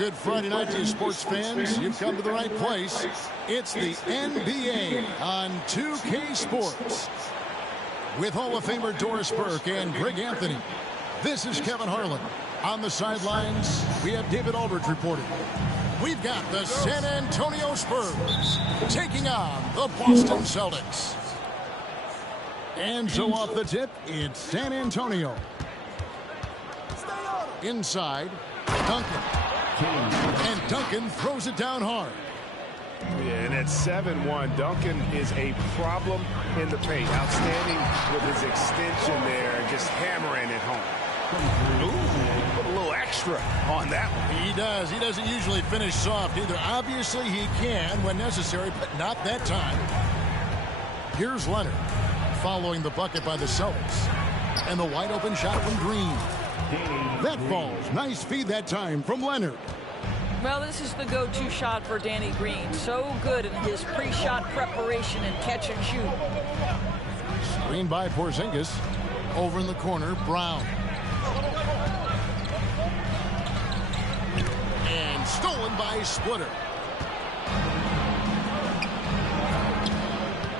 good Friday night to you sports fans. You've come to the right place. It's the NBA on 2K Sports. With Hall of Famer Doris Burke and Greg Anthony, this is Kevin Harlan. On the sidelines, we have David Aldridge reporting. We've got the San Antonio Spurs taking on the Boston Celtics. And so off the tip, it's San Antonio. Inside, Duncan. And Duncan throws it down hard. Yeah, and at 7-1, Duncan is a problem in the paint. Outstanding with his extension there, just hammering it home. Ooh, put a little extra on that one. He does. He doesn't usually finish soft either. Obviously, he can when necessary, but not that time. Here's Leonard following the bucket by the Celtics. And the wide open shot from Green. That falls. Nice feed that time from Leonard. Well, this is the go-to shot for Danny Green. So good in his pre-shot preparation and catch and shoot. Screen by Porzingis. Over in the corner, Brown. And stolen by Splitter.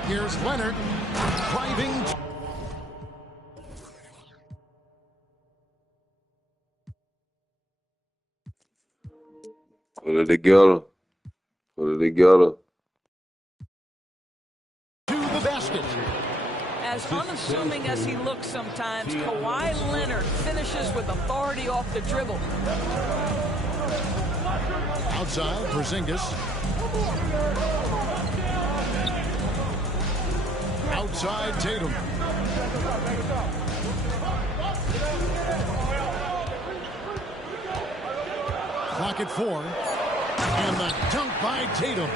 Here's Leonard driving. Put it together. Put it together. To the basket. As unassuming as he looks sometimes, Kawhi Leonard finishes with authority off the dribble. Outside, Porzingis. Outside, Tatum. Clock at 4. And the dunk by Tatum.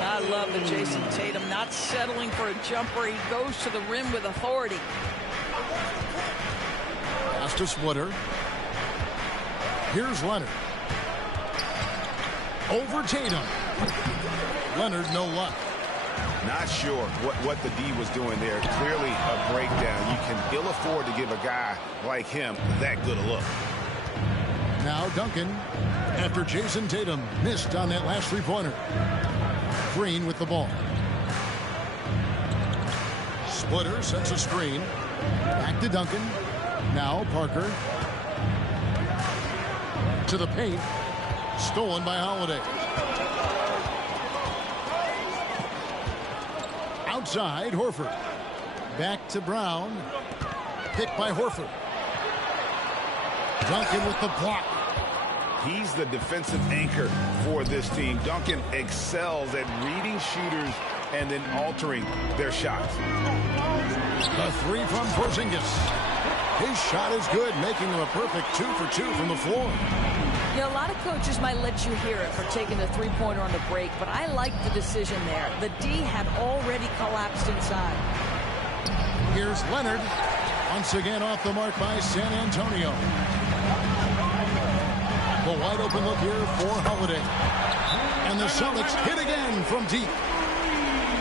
I love the Jason Tatum not settling for a jumper. He goes to the rim with authority. Pass to Splitter. Here's Leonard. Over Tatum. Leonard, no luck. Not sure what the D was doing there. Clearly a breakdown. You can ill afford to give a guy like him that good a look. Now Duncan, after Jason Tatum missed on that last three-pointer. Green with the ball. Splitter sets a screen. Back to Duncan. Now Parker. To the paint. Stolen by Holiday. Outside, Horford. Back to Brown. Picked by Horford. Duncan with the block. He's the defensive anchor for this team. Duncan excels at reading shooters and then altering their shots. The three from Porzingis. His shot is good, making him a perfect 2 for 2 from the floor. You know, a lot of coaches might let you hear it for taking a three-pointer on the break, but I like the decision there. The D had already collapsed inside. Here's Leonard. Once again off the mark by San Antonio. The wide open look here for Holiday. And the Celtics hit again from deep.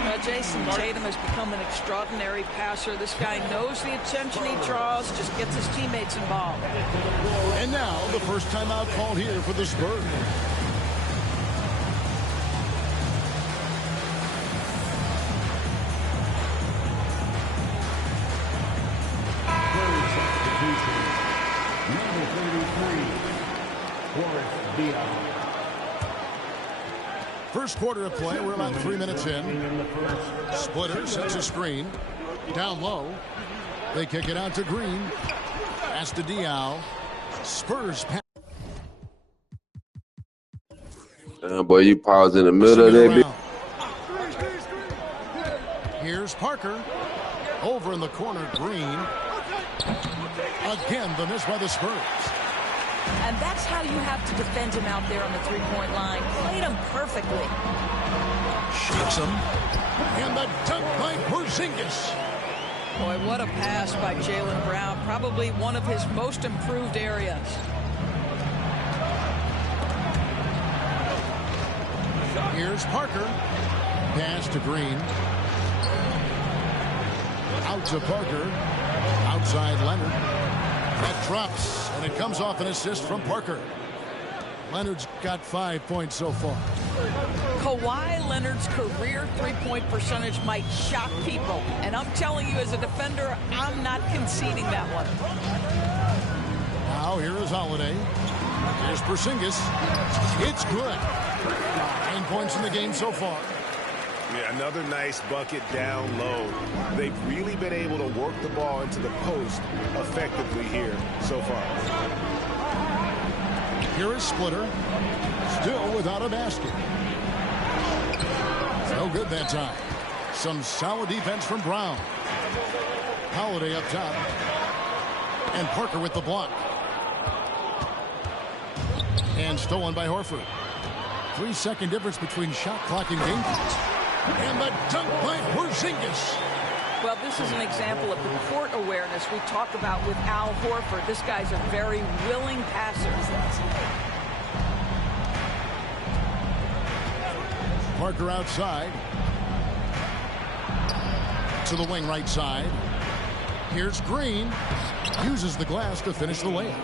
Well, Jason Tatum has become an extraordinary passer. This guy knows the attention he draws, just gets his teammates involved. And now the first timeout called here for the Spurs. First quarter of play, we're about 3 minutes in. Splitter sets a screen. Down low. They kick it out to Green. Pass to Diaw. Spurs pass. Boy, you pause in the middle of that. Here's Parker. Over in the corner, Green. Again, the miss by the Spurs. And that's how you have to defend him out there on the three-point line. Played him perfectly. Shakes him. And the dunk by Porzingis. Boy, what a pass by Jaylen Brown. Probably one of his most improved areas. Here's Parker. Pass to Green. Out to Parker. Outside Leonard. That drops, and it comes off an assist from Parker. Leonard's got 5 points so far. Kawhi Leonard's career three-point percentage might shock people. And I'm telling you, as a defender, I'm not conceding that one. Now here is Holiday. Here's Porzingis. It's good. 9 points in the game so far. Yeah, another nice bucket down low. They've really been able to work the ball into the post effectively here so far. Here is Splitter. Still without a basket. No good that time. Some solid defense from Brown. Holiday up top. And Parker with the block. And stolen by Horford. 3-second difference between shot clock and game clock. And the dunk by Porzingis. Well, this is an example of the court awareness we talk about with Al Horford. This guy's a very willing passer. Parker outside. To the wing right side. Here's Green. Uses the glass to finish the layup.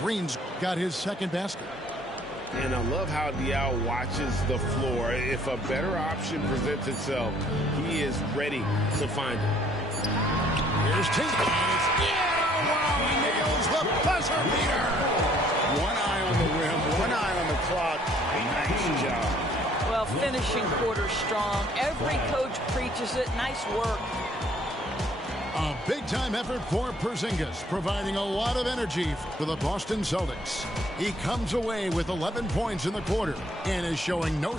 Green's got his second basket. And I love how Diaw watches the floor. If a better option presents itself, he is ready to find it. Here's Tate. Yeah, wow, he nails the buzzer beater. One eye on the rim, one eye on the clock. Nice job. Well, finishing quarter strong. Every coach preaches it. Nice work. A big-time effort for Porzingis, providing a lot of energy for the Boston Celtics. He comes away with 11 points in the quarter and is showing no...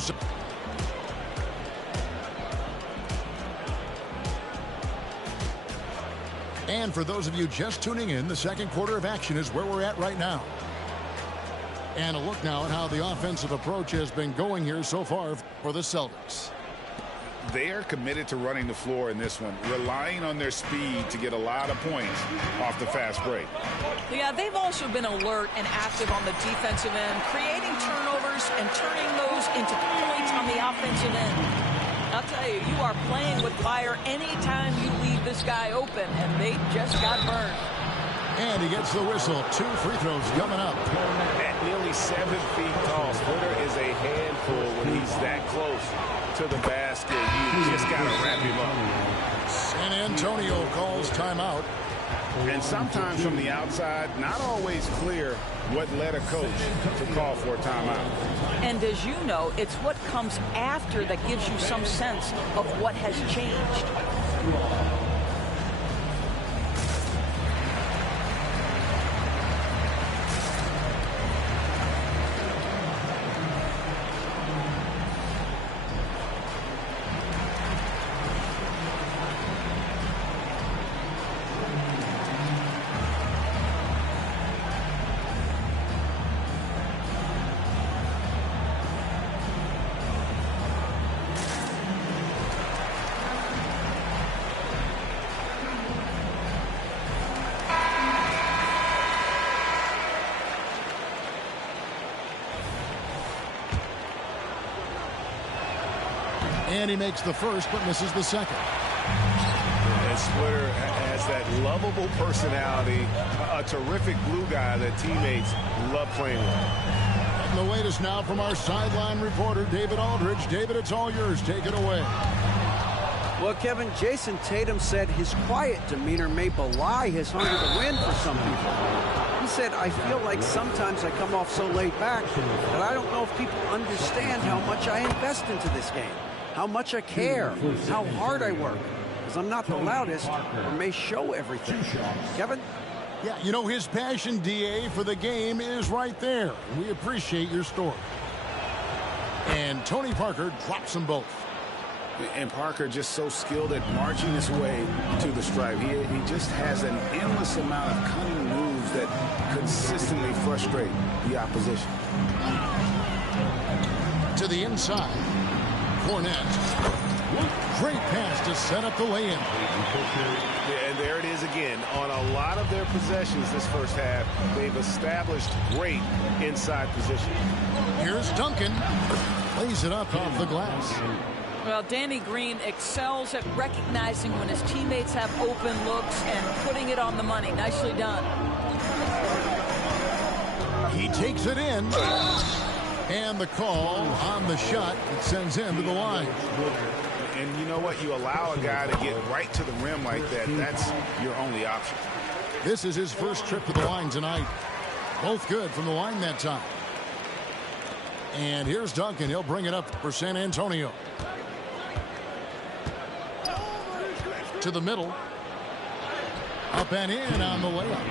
And for those of you just tuning in, the second quarter of action is where we're at right now. And a look now at how the offensive approach has been going here so far for the Celtics. They are committed to running the floor in this one, relying on their speed to get a lot of points off the fast break. Yeah, they've also been alert and active on the defensive end, creating turnovers and turning those into points on the offensive end. I'll tell you, you are playing with fire anytime you leave this guy open, and they just got burned. And he gets the whistle. 2 free throws coming up. At nearly 7 feet tall, Splitter is a handful when he's that close to the basket. You just got to wrap him up. San Antonio calls timeout. And sometimes from the outside, not always clear what led a coach to call for a timeout. And as you know, it's what comes after that gives you some sense of what has changed. And he makes the first, but misses the second. And Splitter has that lovable personality, a terrific glue guy that teammates love playing with. And the latest now from our sideline reporter, David Aldridge. David, it's all yours. Take it away. Well, Kevin, Jason Tatum said his quiet demeanor may belie his hunger to win for some people. He said, I feel like sometimes I come off so laid back that I don't know if people understand how much I invest into this game. How much I care, how hard I work, because I'm not the loudest or may show everything. Kevin? Yeah, you know, his passion, DA, for the game is right there. We appreciate your story. And Tony Parker drops them both. And Parker just so skilled at marching his way to the stripe. He just has an endless amount of cunning moves that consistently frustrate the opposition. To the inside. Fournette. Great pass to set up the lay-in. And there it is again. On a lot of their possessions this first half, they've established great inside position. Here's Duncan. Lays it up off the glass. Well, Danny Green excels at recognizing when his teammates have open looks and putting it on the money. Nicely done. He takes it in. And the call on the shot that sends him to the line. And you know what? You allow a guy to get right to the rim like that. That's your only option. This is his first trip to the line tonight. Both good from the line that time. And here's Duncan. He'll bring it up for San Antonio. To the middle. Up and in on the layup.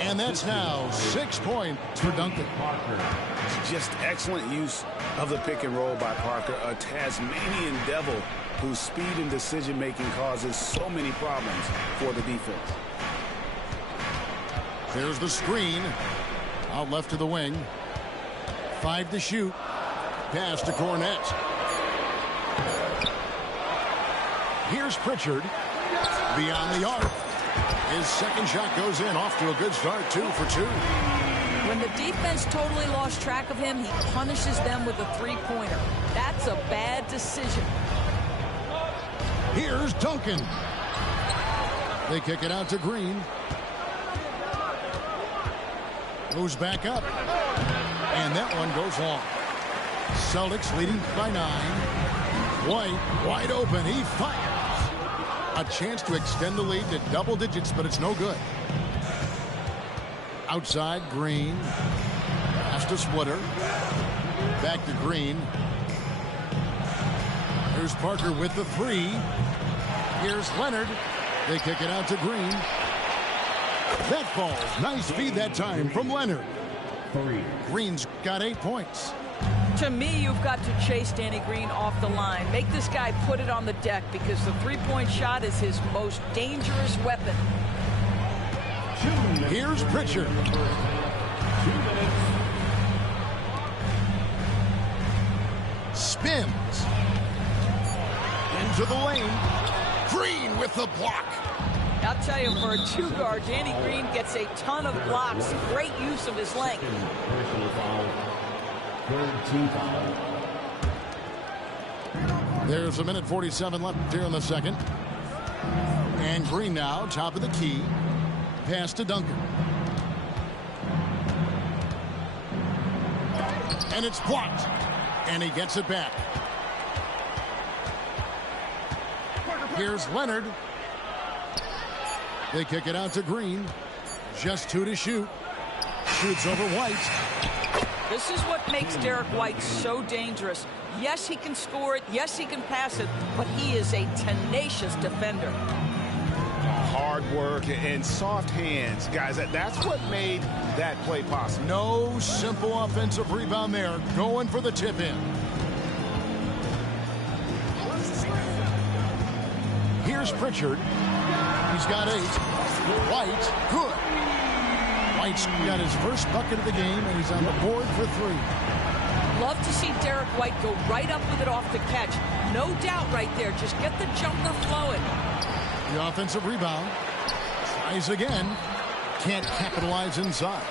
And that's now 6 points for Duncan. Just excellent use of the pick and roll by Parker, a Tasmanian devil whose speed and decision-making causes so many problems for the defense. There's the screen. Out left to the wing. 5 to shoot. Pass to Cornette. Here's Pritchard. Beyond the arc. His second shot goes in, off to a good start, 2 for 2. When the defense totally lost track of him, he punishes them with a three-pointer. That's a bad decision. Here's Duncan. They kick it out to Green. Moves back up. And that one goes long. Celtics leading by 9. White wide open. He fires. A chance to extend the lead to double digits, but it's no good. Outside, Green. Pass to Splitter. Back to Green. Here's Parker with the 3. Here's Leonard. They kick it out to Green. That falls. Nice feed that time from Leonard. Green's got 8 points. To me, you've got to chase Danny Green off the line. Make this guy put it on the deck because the three-point shot is his most dangerous weapon. Here's Pritchard. 2 minutes. Spins. Into the lane. Green with the block. I'll tell you, for a 2-guard, Danny Green gets a ton of blocks. Great use of his length. Personal foul. Third team foul. There's 1:47 left here in the second. And Green now, top of the key. Pass to Duncan. And it's blocked. And he gets it back. Here's Leonard. They kick it out to Green. Just 2 to shoot. Shoots over White. This is what makes Derek White so dangerous. Yes, he can score it. Yes, he can pass it. But he is a tenacious defender. Hard work and soft hands. Guys, that's what made that play possible. No simple offensive rebound there. Going for the tip in. Here's Pritchard. He's got 8. White, good. White's got his first bucket of the game, and he's on the board for 3. Love to see Derek White go right up with it off the catch. No doubt right there. Just get the jumper flowing. The offensive rebound. Tries again. Can't capitalize inside.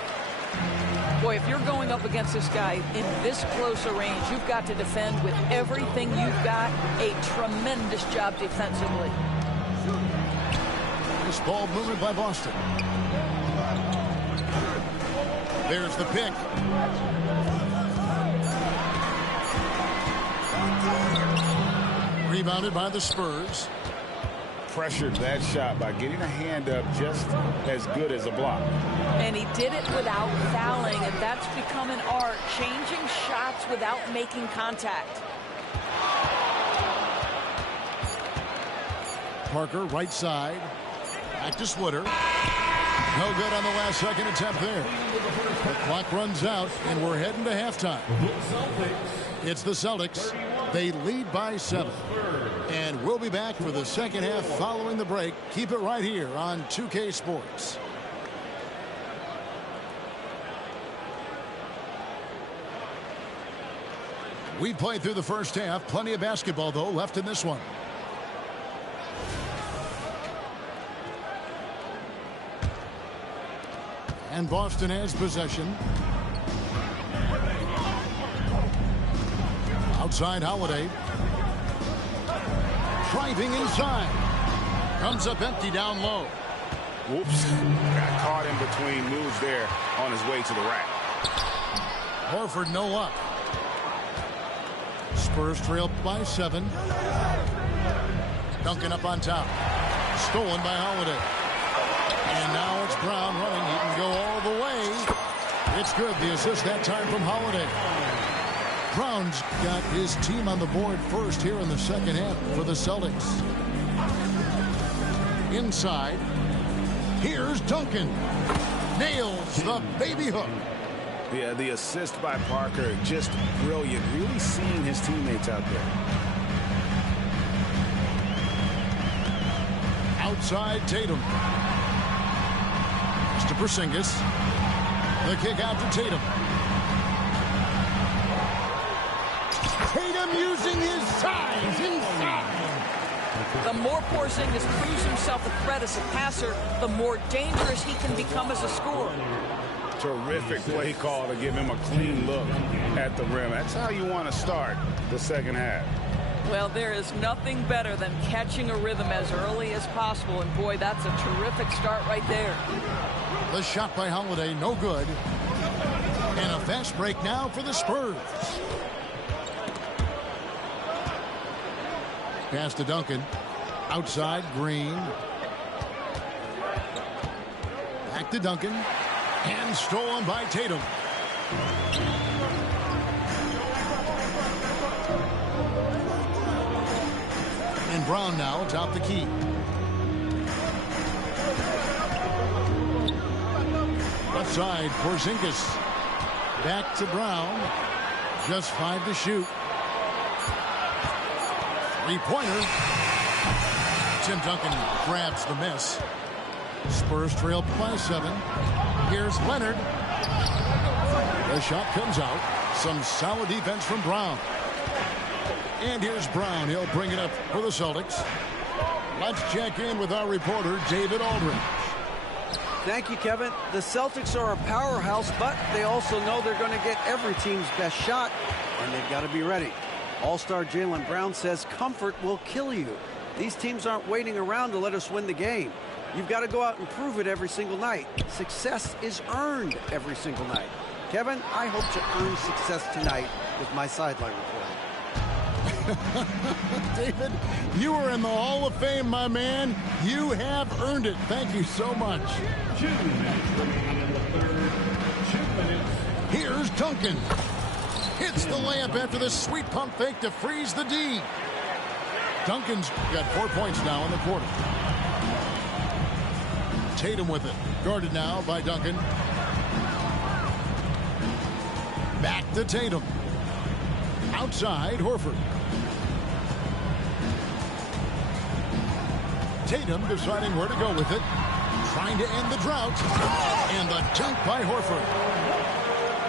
Boy, if you're going up against this guy in this close a range, you've got to defend with everything you've got. A tremendous job defensively. This ball movement by Boston. There's the pick. Rebounded by the Spurs. Pressured that shot by getting a hand up just as good as a block. And he did it without fouling, and that's become an art, changing shots without making contact. Parker, right side. Back to Splitter. No good on the last second attempt there. The clock runs out, and we're heading to halftime. It's the Celtics. They lead by 7. And we'll be back for the second half following the break. Keep it right here on 2K Sports. We've played through the first half. Plenty of basketball, though, left in this one. And Boston has possession. Outside Holiday. Driving inside. Comes up empty down low. Whoops. Got caught in between moves there on his way to the rack. Horford no luck. Spurs trail by 7. Duncan up on top. Stolen by Holiday. And now it's Brown running. He can go all the way. It's good. The assist that time from Holiday. Brown's got his team on the board first here in the second half for the Celtics. Inside. Here's Duncan. Nails the baby hook. Yeah, the assist by Parker, just brilliant. Really seeing his teammates out there. Outside Tatum. To Porzingis. The kick out to Tatum. Tatum using his size inside. The more Porzingis proves himself a threat as a passer, the more dangerous he can become as a scorer. Terrific play call to give him a clean look at the rim. That's how you want to start the second half. Well, there is nothing better than catching a rhythm as early as possible, and boy, that's a terrific start right there. The shot by Holiday, no good. And a fast break now for the Spurs. Pass to Duncan. Outside, Green. Back to Duncan. And stolen by Tatum. And Brown now atop the key. Left side, Porzingis. Back to Brown. Just 5 to shoot. Three-pointer. Tim Duncan grabs the miss. Spurs trail by 7. Here's Leonard. The shot comes out. Some solid defense from Brown. And here's Brown. He'll bring it up for the Celtics. Let's check in with our reporter, David Aldridge. Thank you, Kevin. The Celtics are a powerhouse, but they also know they're going to get every team's best shot, and they've got to be ready. All-star Jaylen Brown says comfort will kill you. These teams aren't waiting around to let us win the game. You've got to go out and prove it every single night. Success is earned every single night. Kevin, I hope to earn success tonight with my sideline reporting. David, you are in the Hall of Fame, my man. You have earned it. Thank you so much. 2 minutes remaining in the third. 2 minutes. Here's Duncan. Hits the layup after the sweet pump fake to freeze the D. Duncan's got 4 points now in the quarter. Tatum with it. Guarded now by Duncan. Back to Tatum. Outside, Horford. Tatum deciding where to go with it. Trying to end the drought. And the dunk by Horford.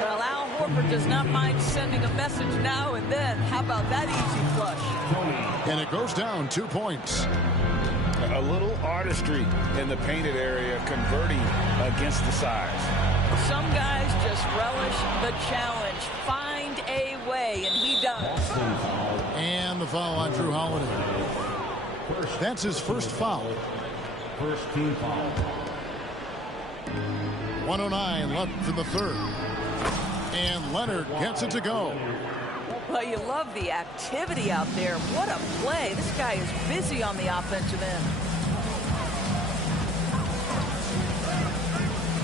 Well, Al Horford does not mind sending a message now and then. How about that easy flush? And it goes down 2 points. A little artistry in the painted area, converting against the size. Some guys just relish the challenge. Find a way, and he does. And the foul on Drew Holiday. That's his first foul. First team foul. 1:09 left in the third. And Leonard gets it to go. Well, you love the activity out there. What a play. This guy is busy on the offensive end.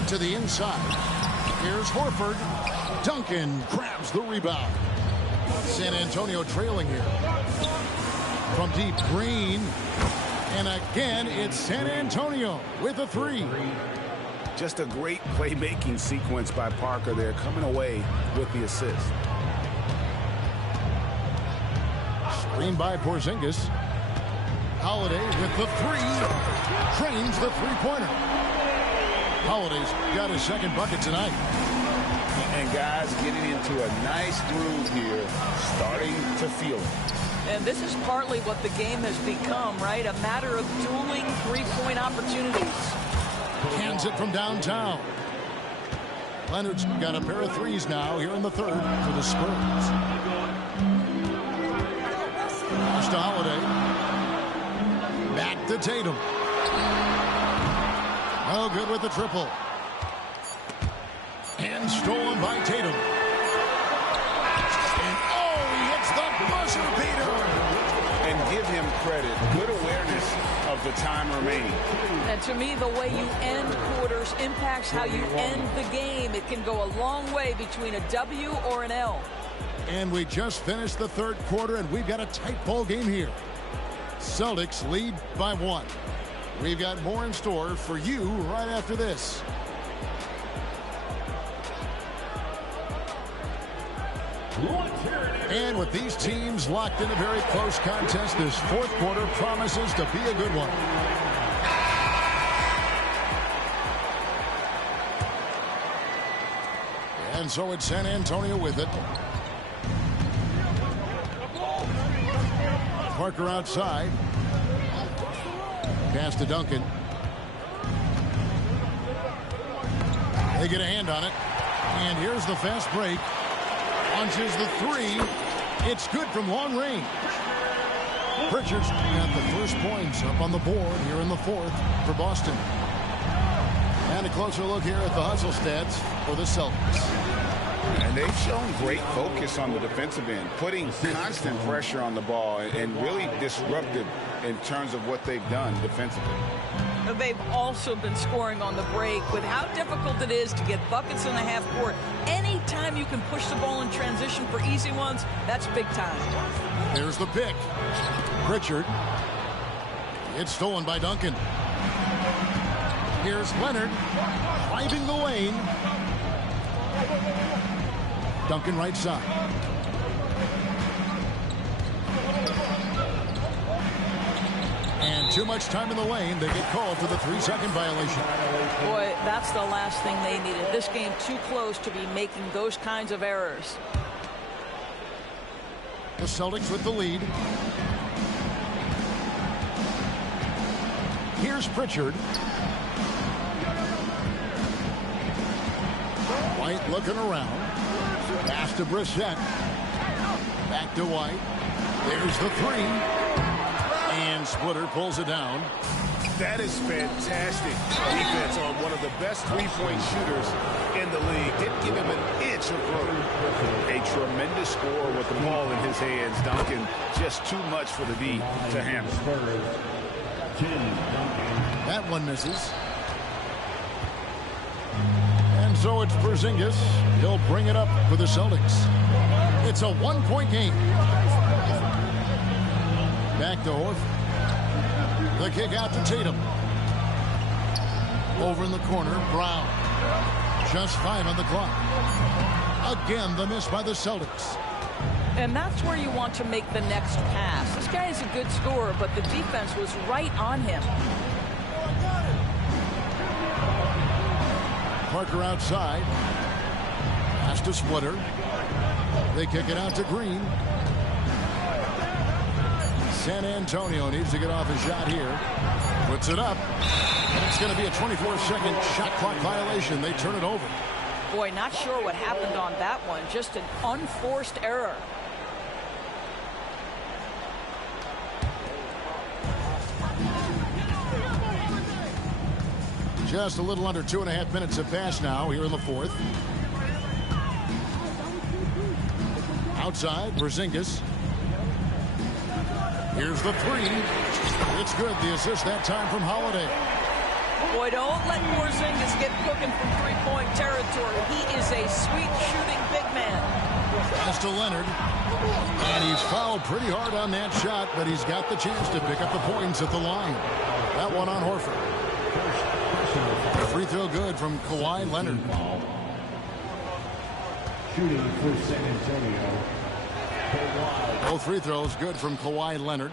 To the inside. Here's Horford. Duncan grabs the rebound. San Antonio trailing here. From deep, Green. And again, it's San Antonio with a 3. Just a great playmaking sequence by Parker there, coming away with the assist. Screen by Porzingis. Holiday with the 3. Trains the three-pointer. Holiday's got his second bucket tonight. And guys getting into a nice groove here, starting to feel it. And this is partly what the game has become, right? A matter of dueling three-point opportunities. Hands it from downtown. Leonard's got a pair of threes now here in the third for the Spurs. Pass to Holiday. Back to Tatum. No good with the triple. And stolen by Tatum. And he hits the buzzer beater. And give him credit. Good awareness of the time remaining. And to me, the way you end quarters impacts how you end the game. It can go a long way between a W or an L. And we just finished the third quarter, and we've got a tight ball game here. Celtics lead by 1. We've got more in store for you right after this. And with these teams locked in a very close contest, this fourth quarter promises to be a good one. And so it's San Antonio with it. Parker outside. Pass to Duncan. They get a hand on it. And here's the fast break. Launches the three. It's good from long range. Pritchard's got the first points up on the board here in the fourth for Boston. And a closer look here at the hustle stats for the Celtics. And they've shown great focus on the defensive end, putting constant pressure on the ball and really disruptive in terms of what they've done defensively. They've also been scoring on the break. With how difficult it is to get buckets in the half court, anytime you can push the ball in transition for easy ones, that's big time. There's the pick. Pritchard. It's stolen by Duncan. Here's Leonard driving the lane. Duncan right side. And too much time in the lane. They get called for the 3-second violation. Boy, that's the last thing they needed. This game too close to be making those kinds of errors. The Celtics with the lead. Here's Pritchard. White looking around. Pass to Brissett. Back to White. There's the three. And Splitter pulls it down. That is fantastic defense on one of the best three-point shooters in the league. Didn't give him an inch of room. A tremendous score with the ball in his hands. Duncan just too much for the D to handle. That one misses. And so it's Porzingis. He'll bring it up for the Celtics. It's a one-point game. Back to Horford. The kick out to Tatum. Over in the corner, Brown. Just 5 on the clock. Again, the miss by the Celtics. And that's where you want to make the next pass. This guy is a good scorer, but the defense was right on him. Parker outside. Pass to Splitter. They kick it out to Green. San Antonio needs to get off a shot here. Puts it up. And it's going to be a 24-second shot clock violation. They turn it over. Boy, not sure what happened on that one. Just an unforced error. Just a little under 2.5 minutes have passed now here in the fourth. Outside, Porzingis. Here's the three. It's good. The assist that time from Holiday. Boy, don't let Porzingis get cooking from three-point territory. He is a sweet shooting big man. Pass to Leonard. And he's fouled pretty hard on that shot, but he's got the chance to pick up the points at the line. That one on Horford. A free throw good from Kawhi Leonard. Shooting for San Antonio. Both free throws good from Kawhi Leonard.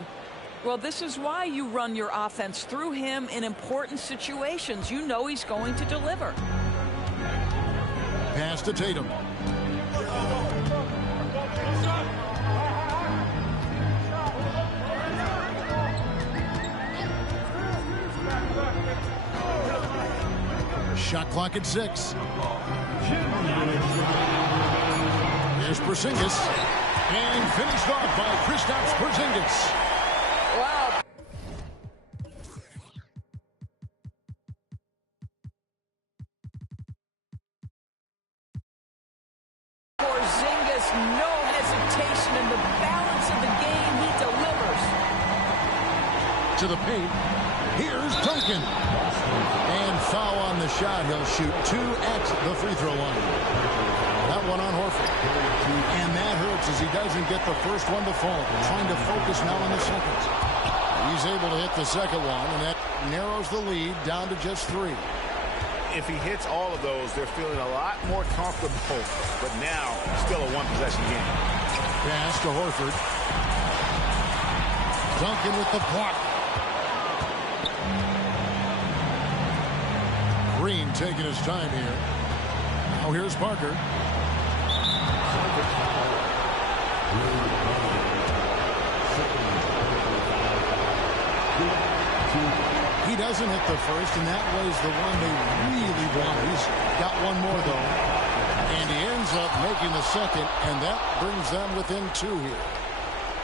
Well, this is why you run your offense through him in important situations. You know he's going to deliver. Pass to Tatum. Shot clock at 6. Here's Porzingis. And finished off by Kristaps Porzingis. just no hesitation in the balance of the game. He delivers. To the paint. Here's Duncan. And foul on the shot. He'll shoot 2 at the free throw line. That one on Horford. And that hurts as he doesn't get the first one to fall. Trying to focus now on the second. He's able to hit the second one, and that narrows the lead down to just 3. If he hits all of those, they're feeling a lot more comfortable. But now, still a one-possession game. Pass to Horford. Duncan with the block. Green taking his time here. Now here's Parker. He doesn't hit the first, and that was the one they really wanted. He's got one more, though. And he ends up making the second, and that brings them within 2 here.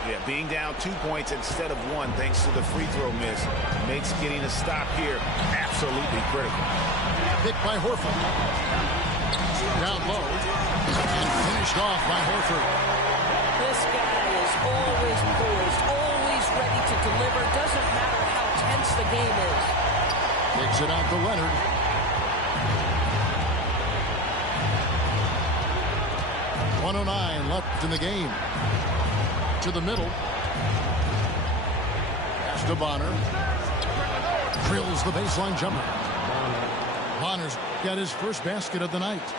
Yeah, being down 2 points instead of 1 thanks to the free throw miss makes getting a stop here absolutely critical. Picked by Horford. Down low. And finished off by Horford. This guy is always poised, always ready to deliver. Doesn't matter how tense the game is. Takes it out to Leonard. .109 left in the game. To the middle. Pass to Bonner. Drills the baseline jumper. Bonner's got his first basket of the night.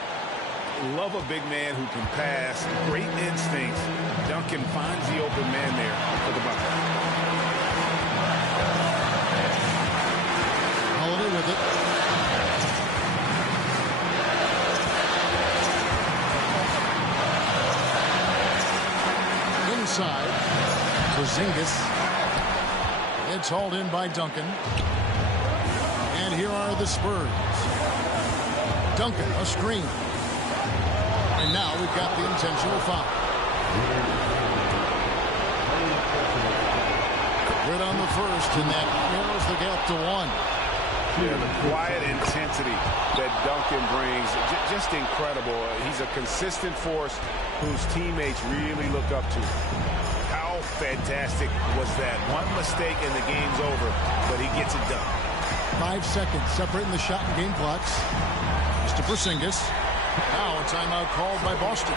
Love a big man who can pass. Great instincts. Duncan finds the open man there for the bucket. Holiday with it. Inside. Porzingis. It's hauled in by Duncan. And here are the Spurs. Duncan, a screen. And now we've got the intentional foul. Good on the first, and that narrows the gap to 1. Yeah, the quiet intensity that Duncan brings, just incredible. He's a consistent force whose teammates really look up to. How fantastic was that? One mistake and the game's over, but he gets it done. 5 seconds separating the shot and game clocks. Mr. Porzingis. Now a timeout called by Boston.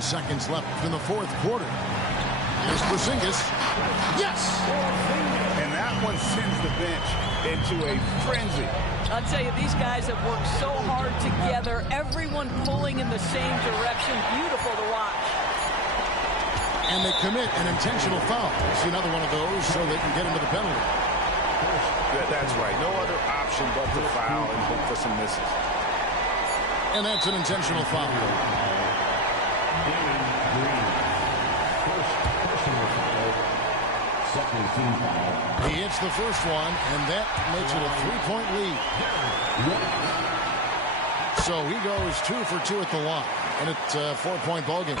Seconds left in the fourth quarter. Here's Porzingis. Yes! And that one sends the bench into a frenzy. I'll tell you, these guys have worked so hard together. Everyone pulling in the same direction. Beautiful to watch. And they commit an intentional foul. See another one of those so they can get into the penalty. That's right. No other option but to foul and hope for some misses. And that's an intentional foul. He hits the first one, and that makes it a 3-point lead. So he goes 2 for 2 at the line, and it's a 4-point ballgame.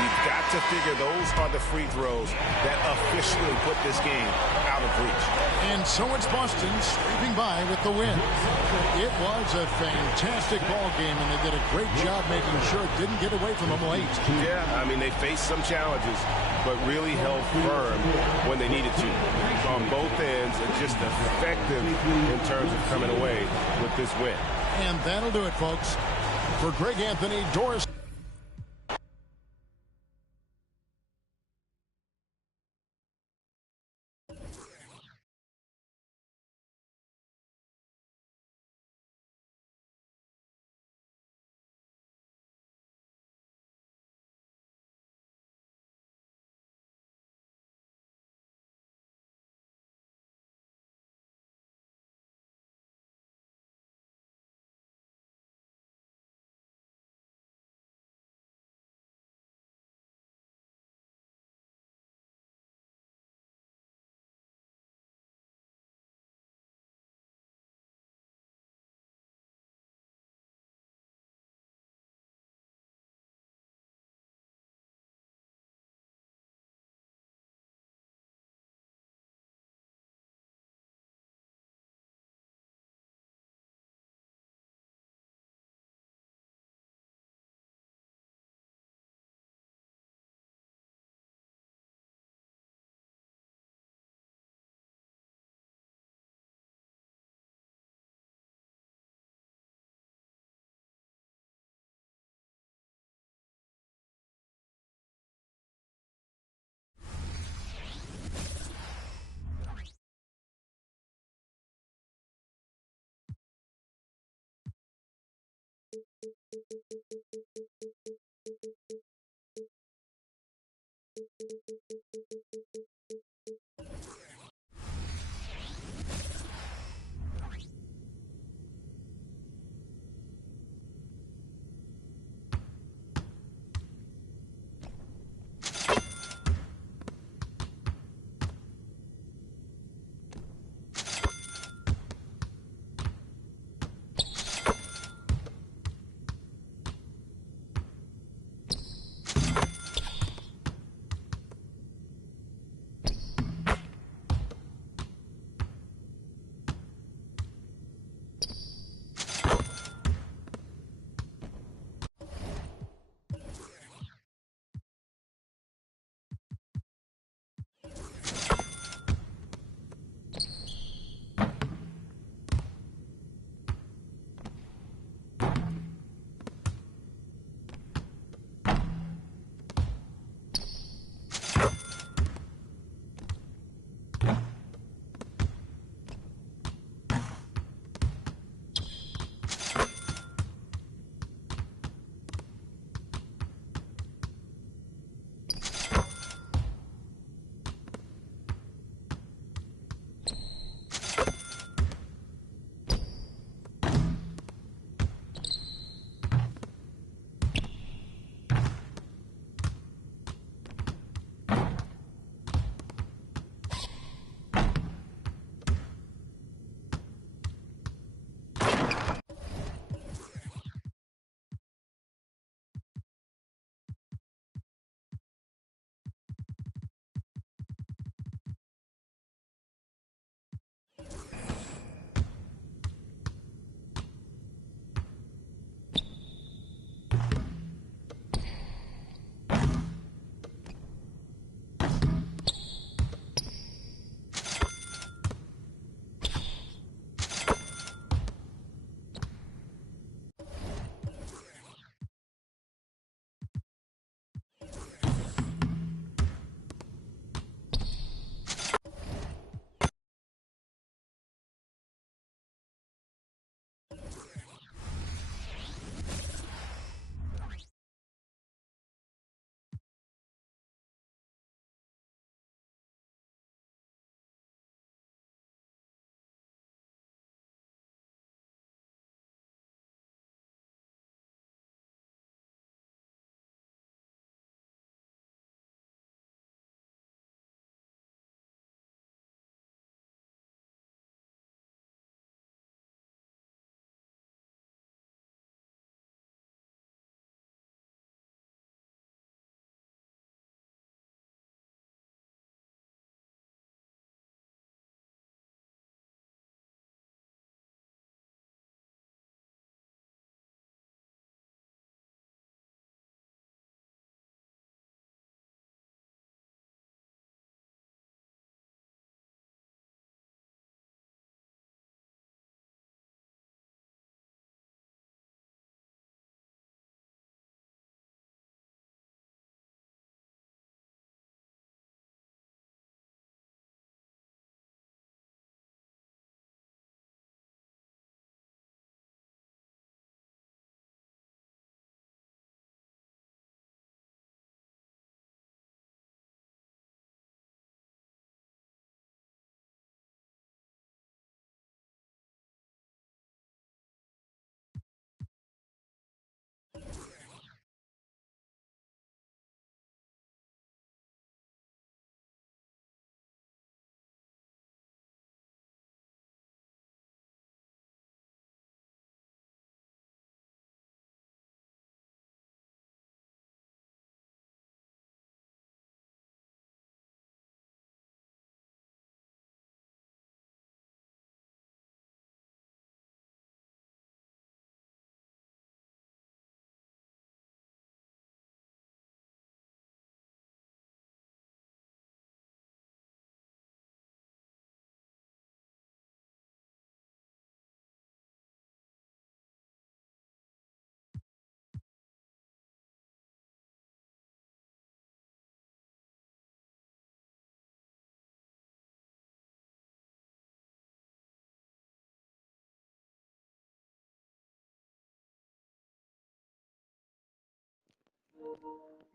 You've got to figure those are the free throws that officially put this game out of reach. And so it's Boston scraping by with the win. It was a fantastic ball game, and they did a great job making sure it didn't get away from them late. Yeah, I mean, they faced some challenges, but really held firm when they needed to. On both ends, and just effective in terms of coming away with this win. And that'll do it, folks. For Greg Anthony, Doris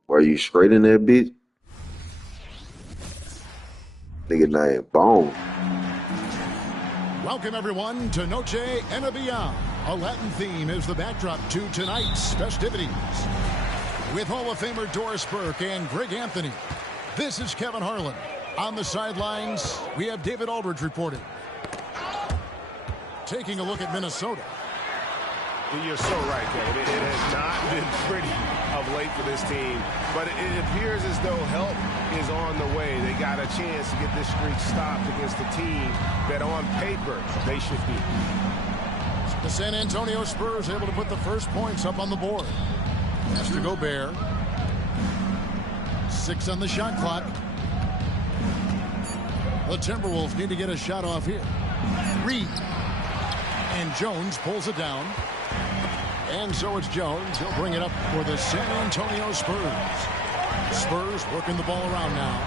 Are you straight in that bitch? Nigga name Bone. Welcome, everyone, to Noche Enabia. A Latin theme is the backdrop to tonight's festivities. With Hall of Famer Doris Burke and Greg Anthony, this is Kevin Harlan. On the sidelines, we have David Aldridge reporting. Taking a look at Minnesota. You're so right, Kevin. It has not been pretty of late for this team, but it appears as though help is on the way. They got a chance to get this streak stopped against a team that on paper they should be. The San Antonio Spurs able to put the first points up on the board. Has to go Gobert. 6 on the shot clock. The Timberwolves need to get a shot off here. Reed. And Jones pulls it down. And so it's Jones. He'll bring it up for the San Antonio Spurs. Spurs working the ball around now.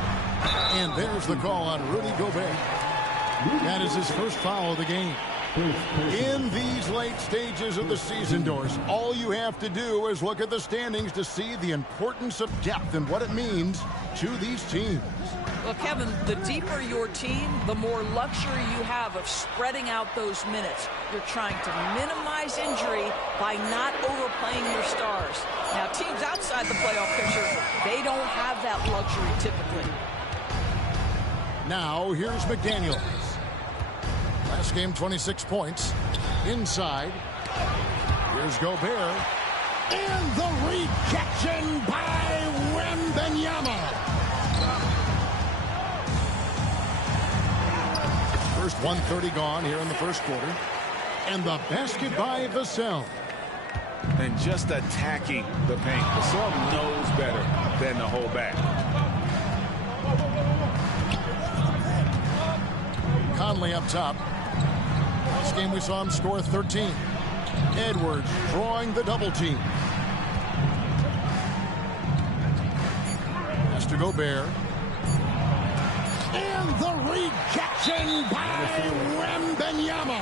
And there's the call on Rudy Gobert. That is his first foul of the game. In these late stages of the season, Doris, all you have to do is look at the standings to see the importance of depth and what it means to these teams. Well, Kevin, the deeper your team, the more luxury you have of spreading out those minutes. You're trying to minimize injury by not overplaying your stars. Now, teams outside the playoff picture, they don't have that luxury typically. Now, here's McDaniels. Last game, 26 points. Inside. Here's Gobert. And the rejection by Wembanyama. First 1:30 gone here in the first quarter. And the basket by Vassell. And just attacking the paint. Vassell knows better than to hold back. Conley up top. This game we saw him score 13. Edwards drawing the double team. Has to Gobert. And the rejection by Wembanyama.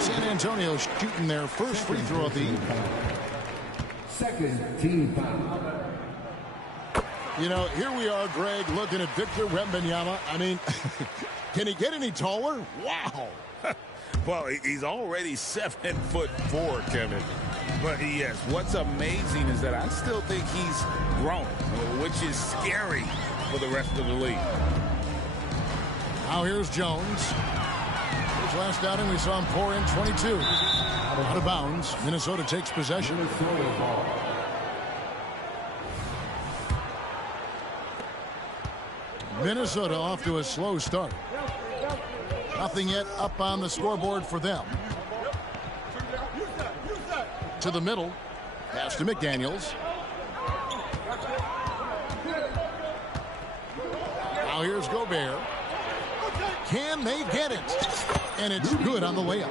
San Antonio shooting their first free throw of the evening. Second team foul. You know, here we are, Greg, looking at Victor Wembanyama. I mean, can he get any taller? Wow. Well, he's already 7'4", Kevin. But yes, what's amazing is that I still think he's grown, which is scary for the rest of the league. Now here's Jones. His last outing, we saw him pour in 22. Out of bounds. Minnesota takes possession. Minnesota off to a slow start. Nothing yet up on the scoreboard for them. To the middle. Pass to McDaniels. Now here's Gobert. Can they get it? And it's good on the layup.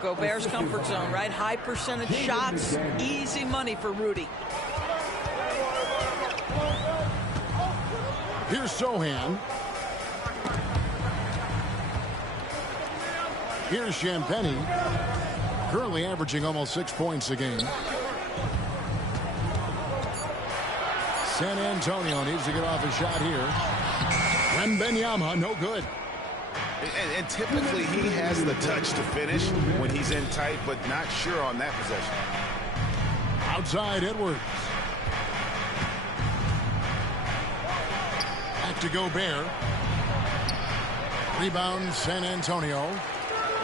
Gobert's comfort zone, right? High percentage shots, easy money for Rudy. Here's Sohan. Here's Champagny. Currently averaging almost 6 points a game. San Antonio needs to get off a shot here. Wembanyama, no good. And typically he has the touch to finish when he's in tight, but not sure on that possession. Outside Edwards. Back to Gobert. Rebound San Antonio.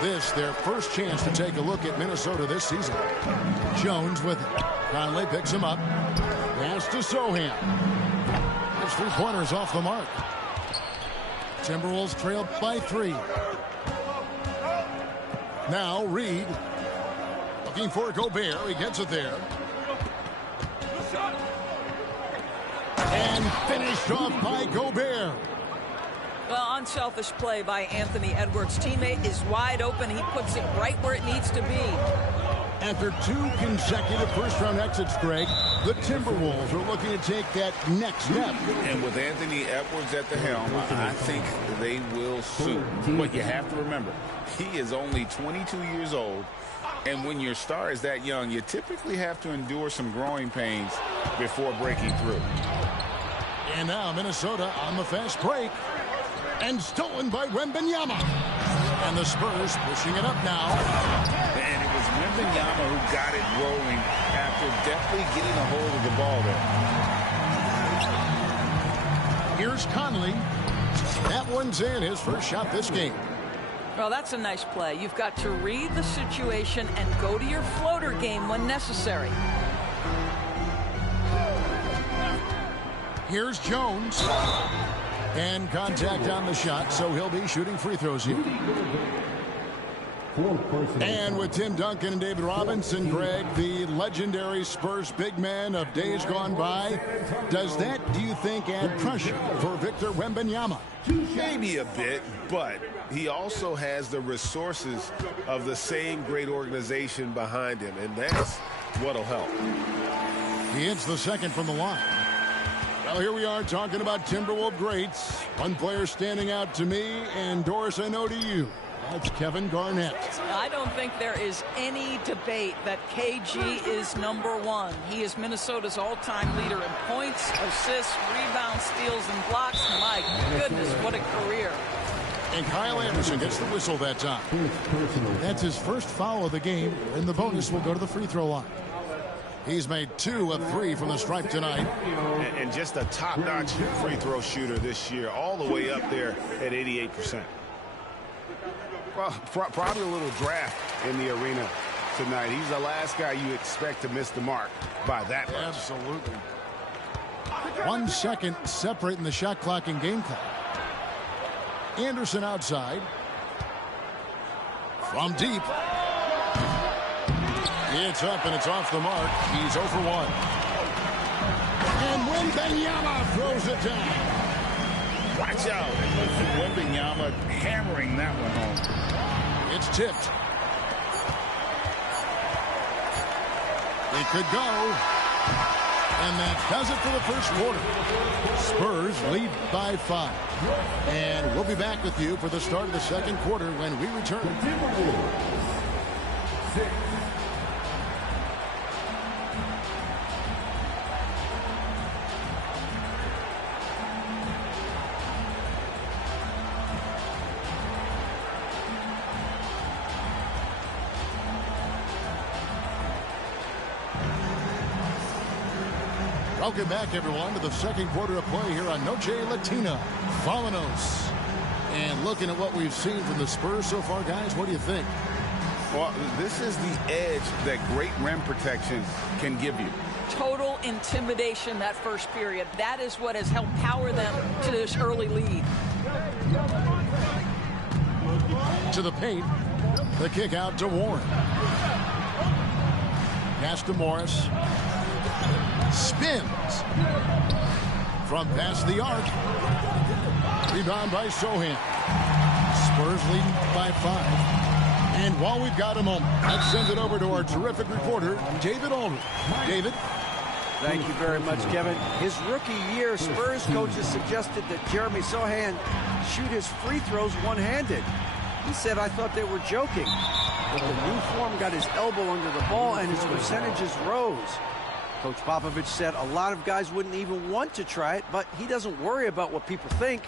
This their first chance to take a look at Minnesota this season. Jones with it. Conley picks him up. Pass to Sohan. His 3-pointers off the mark. Timberwolves trail by 3. Now Reed looking for Gobert. He gets it there. And finished off by Gobert. Well, unselfish play by Anthony Edwards. Teammate is wide open. He puts it right where it needs to be. After 2 consecutive first-round exits, Greg, the Timberwolves are looking to take that next step. And with Anthony Edwards at the helm, I think they will soon. But you have to remember, he is only 22 years old. And when your star is that young, you typically have to endure some growing pains before breaking through. And now Minnesota on the fast break. And stolen by Wembanyama. And the Spurs pushing it up now. And it was Wembanyama who got it rolling after definitely getting a hold of the ball there. Here's Conley. That one's in, his first shot this game. Well, that's a nice play. You've got to read the situation and go to your floater game when necessary. Here's Jones. And contact on the shot, so he'll be shooting free throws here. And with Tim Duncan and David Robinson, Greg, the legendary Spurs big man of days gone by, does that, do you think, add pressure for Victor Wembanyama? Maybe a bit, but he also has the resources of the same great organization behind him, and that's what'll help. He hits the second from the line. Well, here we are talking about Timberwolves greats. One player standing out to me, and Doris, I know to you. That's Kevin Garnett. I don't think there is any debate that KG is number one. He is Minnesota's all-time leader in points, assists, rebounds, steals, and blocks. My goodness, what a career. And Kyle Anderson gets the whistle that time. That's his first foul of the game, and the bonus will go to the free throw line. He's made 2 of 3 from the stripe tonight. And just a top-notch free throw shooter this year, all the way up there at 88%. Well, probably a little draft in the arena tonight. He's the last guy you expect to miss the mark by that much. Absolutely. 1 second separating the shot clock and game clock. Anderson outside. From deep. It's up and it's off the mark. He's 0 for 1. And Wembanyama throws it down. Watch out. Wembanyama hammering that one home. It's tipped. It could go. And that does it for the first quarter. Spurs lead by 5. And we'll be back with you for the start of the second quarter when we return. Welcome back, everyone, to the second quarter of play here on Noche Latina. Volanos. And looking at what we've seen from the Spurs so far, guys, what do you think? Well, this is the edge that great rim protection can give you. Total intimidation that first period. That is what has helped power them to this early lead. To the paint. The kick out to Warren. Pass to Morris. Spins. From past the arc. Rebound by Sohan. Spurs leading by 5. And while we've got a moment, let's send it over to our terrific reporter, David Aldridge. David? Thank you very much, Kevin. His rookie year, Spurs coaches suggested that Jeremy Sohan shoot his free throws one-handed. He said, I thought they were joking. But the new form got his elbow under the ball and his percentages rose. Coach Popovich said a lot of guys wouldn't even want to try it, but he doesn't worry about what people think.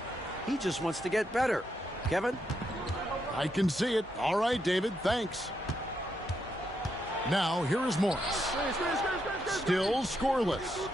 He just wants to get better. Kevin? I can see it. All right, David, thanks. Now, here is Morris. Still scoreless.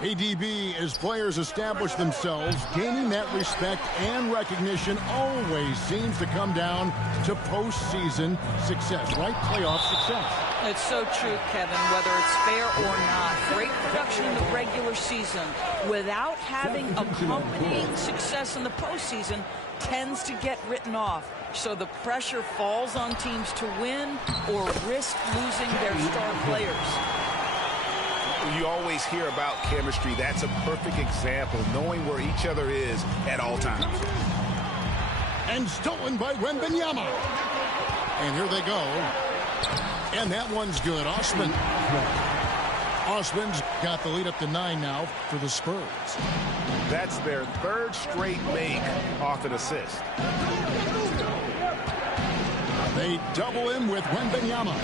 ADB, as players establish themselves, gaining that respect and recognition always seems to come down to postseason success, right? Playoff success. It's so true, Kevin, whether it's fair or not. Great production in the regular season without having accompanying success in the postseason tends to get written off. So the pressure falls on teams to win or risk losing their star players. You always hear about chemistry. That's a perfect example, knowing where each other is at all times. And stolen by Wembanyama. And here they go. And that one's good. Osman. Osman's got the lead up to 9 now for the Spurs. That's their 3rd straight make off an assist. They double him with Wembanyama.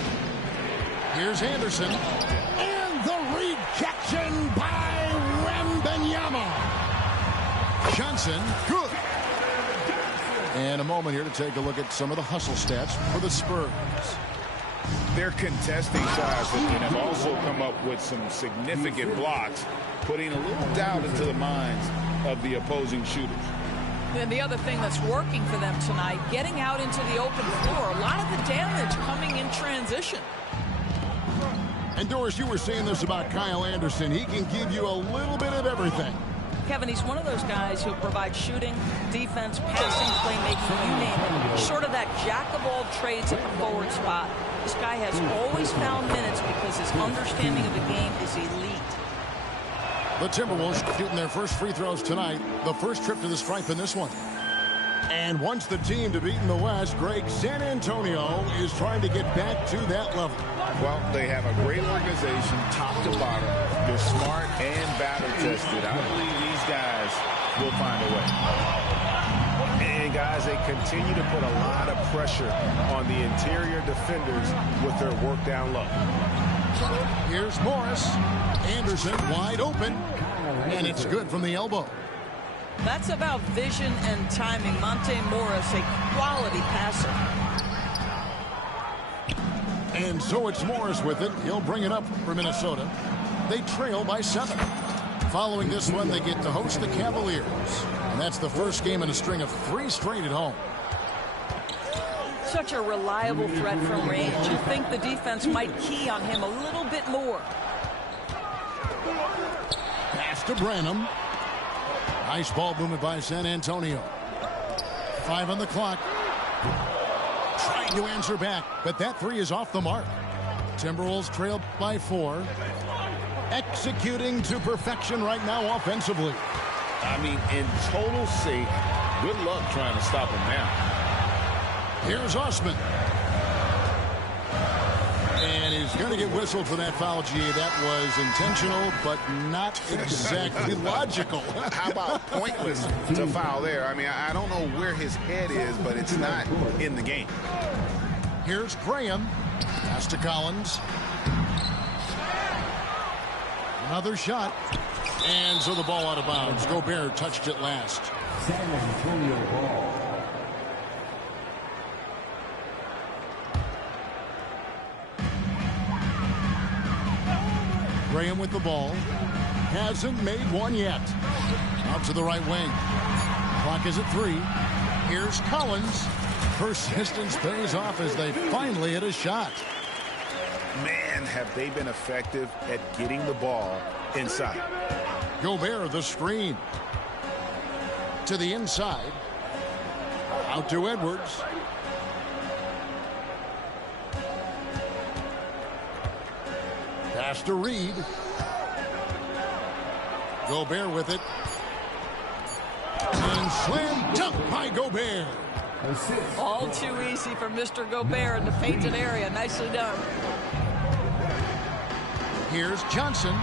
Here's Anderson. And the rejection by Wembanyama. Johnson, good. And a moment here to take a look at some of the hustle stats for the Spurs. They're contesting shots and have also come up with some significant blocks, putting a little doubt into the minds of the opposing shooters. And the other thing that's working for them tonight, getting out into the open floor. A lot of the damage coming in transition. And Doris, you were saying this about Kyle Anderson. He can give you a little bit of everything. Kevin, he's one of those guys who provide shooting, defense, passing, playmaking, you name it. Sort of that jack of all trades at the forward spot. This guy has always found minutes because his understanding of the game is elite. The Timberwolves shooting their first free throws tonight. The first trip to the stripe in this one. And once the team to beat in the West, Greg, San Antonio is trying to get back to that level. Well, they have a great organization, top to bottom. They're smart and battle-tested. I believe these guys will find a way. And, guys, they continue to put a lot of pressure on the interior defenders with their work down low. Here's Morris. Anderson wide open. And it's good from the elbow. That's about vision and timing. Monte Morris, a quality passer. And so it's Morris with it. He'll bring it up for Minnesota. They trail by 7. Following this one, they get to host the Cavaliers. And that's the first game in a string of 3 straight at home. Such a reliable threat from range. You think the defense might key on him a little bit more. Pass to Branham. Nice ball movement by San Antonio. 5 on the clock. Trying to answer back, but that 3 is off the mark. Timberwolves trail by 4. Executing to perfection right now offensively. I mean, in total sync. Good luck trying to stop him now. Here's Osman. And he's going to get whistled for that foul, G. That was intentional, but not exactly logical. How about pointless to foul there? I mean, I don't know where his head is, but it's not in the game. Here's Graham. Pass to Collins. Another shot. And so the ball out of bounds. Gobert touched it last. San Antonio ball. Graham with the ball. Hasn't made one yet. Out to the right wing. Clock is at 3. Here's Collins. Persistence pays off as they finally hit a shot. Man, have they been effective at getting the ball inside. Gobert, the screen. To the inside. Out to Edwards. Pass to Reed. Gobert with it. And slam dunk by Gobert. All too easy for Mr. Gobert in the painted area. Nicely done. Here's Johnson.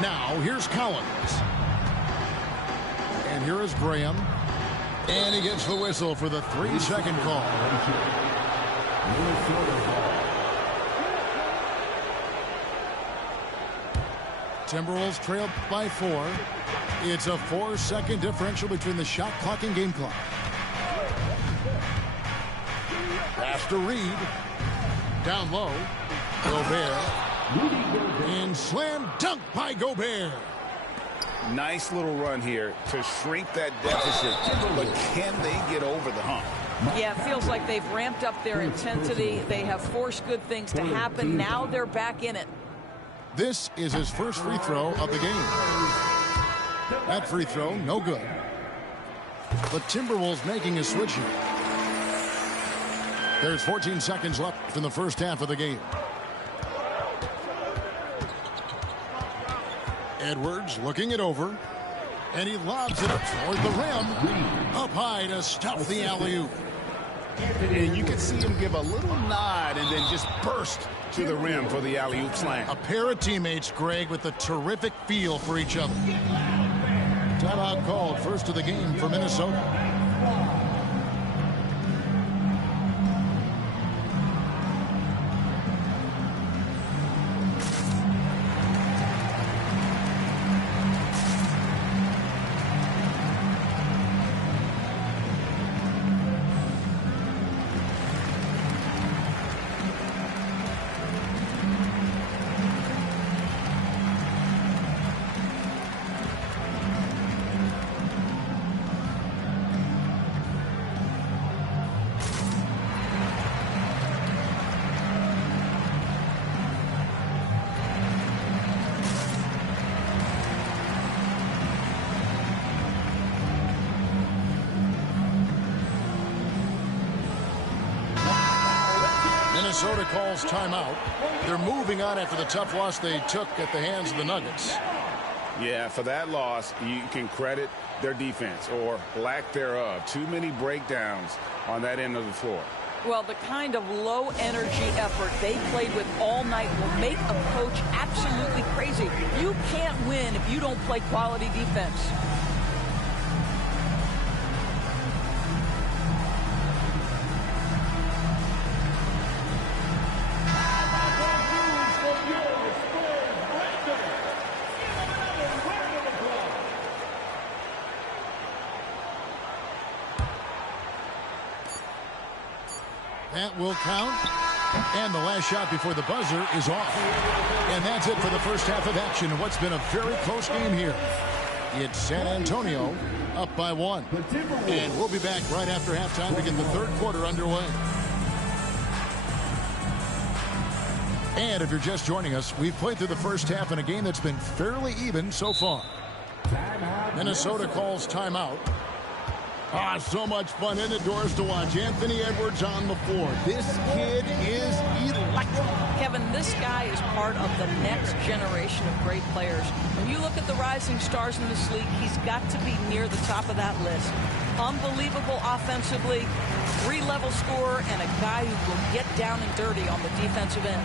Now here's Collins. And here is Graham. And he gets the whistle for the 3-second call. Timberwolves trail by 4. It's a 4-second differential between the shot clock and game clock. Pass to Reed. Down low. Gobert. And slam dunk by Gobert. Nice little run here to shrink that deficit, but can they get over the hump? Yeah, it feels like they've ramped up their intensity. They have forced good things to happen. Now they're back in it. This is his first free throw of the game. That free throw, no good. The Timberwolves making a switch here. There's 14 seconds left in the first half of the game. Edwards looking it over. And he lobs it toward the rim. Up high to stuff the alley-oop. And you can see him give a little nod and then just burst to the rim for the alley-oop slam. A pair of teammates, Greg, with a terrific feel for each other. Timeout called, first of the game for Minnesota. Minnesota calls timeout. They're moving on after the tough loss they took at the hands of the Nuggets. Yeah, for that loss, you can credit their defense or lack thereof. Too many breakdowns on that end of the floor. Well, the kind of low-energy effort they played with all night will make a coach absolutely crazy. You can't win if you don't play quality defense. That will count. And the last shot before the buzzer is off. And that's it for the first half of action. What's been a very close game here. It's San Antonio up by 1. And we'll be back right after halftime to get the third quarter underway. And if you're just joining us, we've played through the first half in a game that's been fairly even so far. Minnesota calls timeout. So much fun in the doors to watch. Anthony Edwards on the floor. This kid is electric. Kevin, this guy is part of the next generation of great players. When you look at the rising stars in this league, he's got to be near the top of that list. Unbelievable offensively, 3-level scorer, and a guy who will get down and dirty on the defensive end.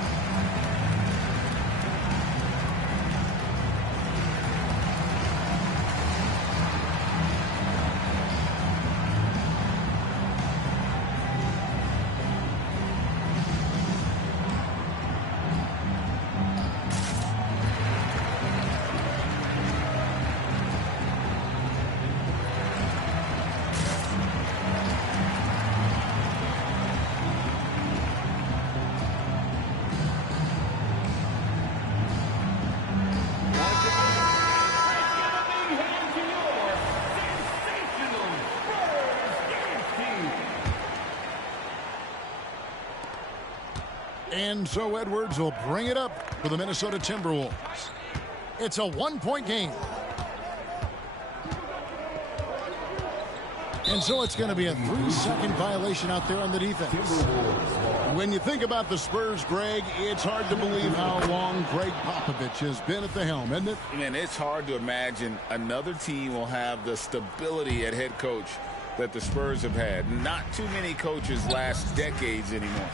And so Edwards will bring it up for the Minnesota Timberwolves. It's a 1-point game. And so it's going to be a 3-second violation out there on the defense. When you think about the Spurs, Greg, it's hard to believe how long Greg Popovich has been at the helm, isn't it? Man, it's hard to imagine another team will have the stability at head coach that the Spurs have had. Not too many coaches last decades anymore.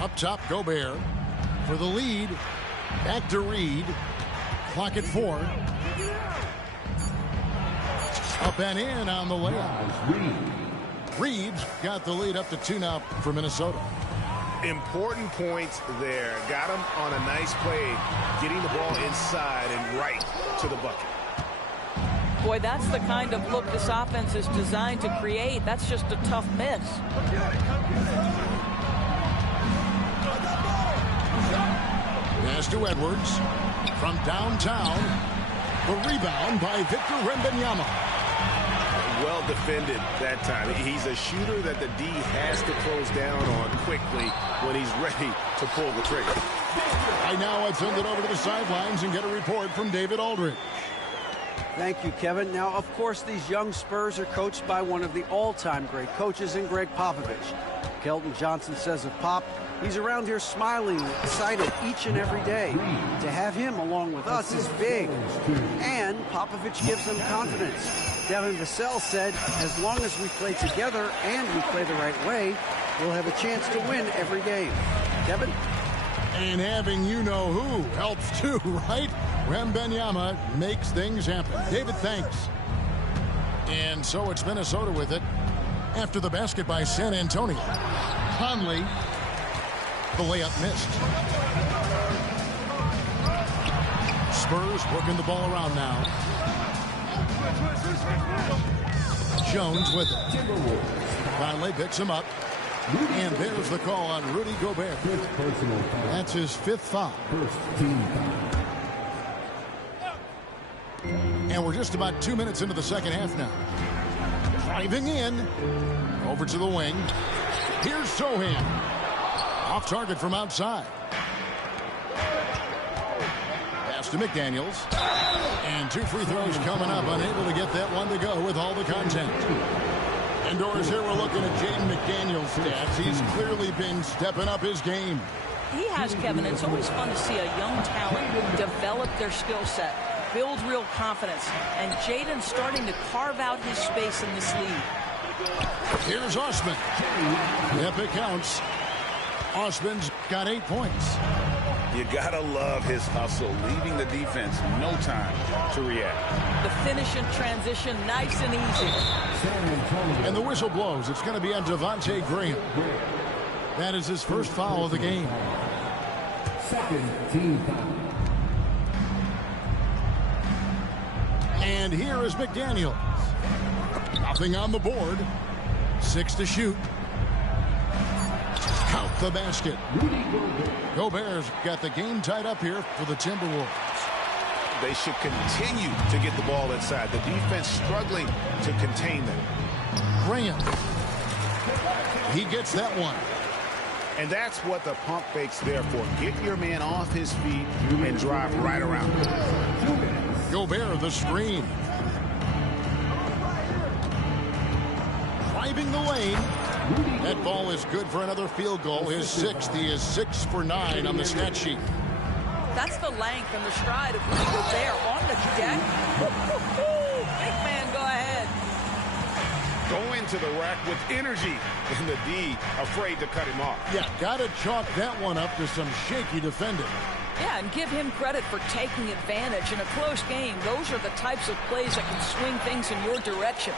Up top, Gobert for the lead. Back to Reed. Clock at 4. Up and in on the layup. Reed's got the lead up to 2 now for Minnesota. Important points there. Got him on a nice play, getting the ball inside and right to the bucket. Boy, that's the kind of look this offense is designed to create. That's just a tough miss. Pass to Edwards from downtown. The rebound by Victor Wembanyama. Well defended that time. He's a shooter that the D has to close down on quickly when he's ready to pull the trigger. Right now, I'd send it over to the sidelines and get a report from David Aldridge. Thank you, Kevin. Now, of course, these young Spurs are coached by one of the all-time great coaches in Greg Popovich. Kelton Johnson says of Pop, he's around here smiling, excited each and every day. To have him along with us is big. And Popovich gives them confidence. Devin Vassell said, as long as we play together and we play the right way, we'll have a chance to win every game. Kevin? And having you-know-who helps too, right? Wembanyama makes things happen. David, thanks. And so it's Minnesota with it. After the basket by San Antonio. Conley, the layup missed. Spurs working the ball around now. Jones with it. Conley picks him up. And there's the call on Rudy Gobert. That's his 5th foul. And we're just about 2 minutes into the second half now. Driving in. Over to the wing. Here's Sohan. Off target from outside. Pass to McDaniels. And 2 free throws coming up. Unable to get that one to go with all the content. And Doris, here we're looking at Jaden McDaniel's stats. He's clearly been stepping up his game. He has, Kevin. It's always fun to see a young talent develop their skill set, build real confidence, and Jaden's starting to carve out his space in this league. Here's Osman. If it counts, Osman's got 8 points. You gotta love his hustle, leaving the defense no time to react. The finish in transition, nice and easy. And the whistle blows. It's going to be on Devontae Graham. That is his first foul of the game. Second team foul. And here is McDaniels. Nothing on the board. 6 to shoot. Count the basket. Gobert's got the game tied up here for the Timberwolves. They should continue to get the ball inside. The defense struggling to contain them. Graham. He gets that one. And that's what the pump fake's there for. Get your man off his feet and drive right around. Gobert, the screen. Driving the lane. That ball is good for another field goal. His 6th. He is 6 for 9 on the stat sheet. That's the length and the stride of Rudy Gobert on the deck. Big man, go ahead. Go into the rack with energy. And the D afraid to cut him off. Yeah, got to chalk that one up to some shaky defending. Yeah, and give him credit for taking advantage in a close game. Those are the types of plays that can swing things in your direction.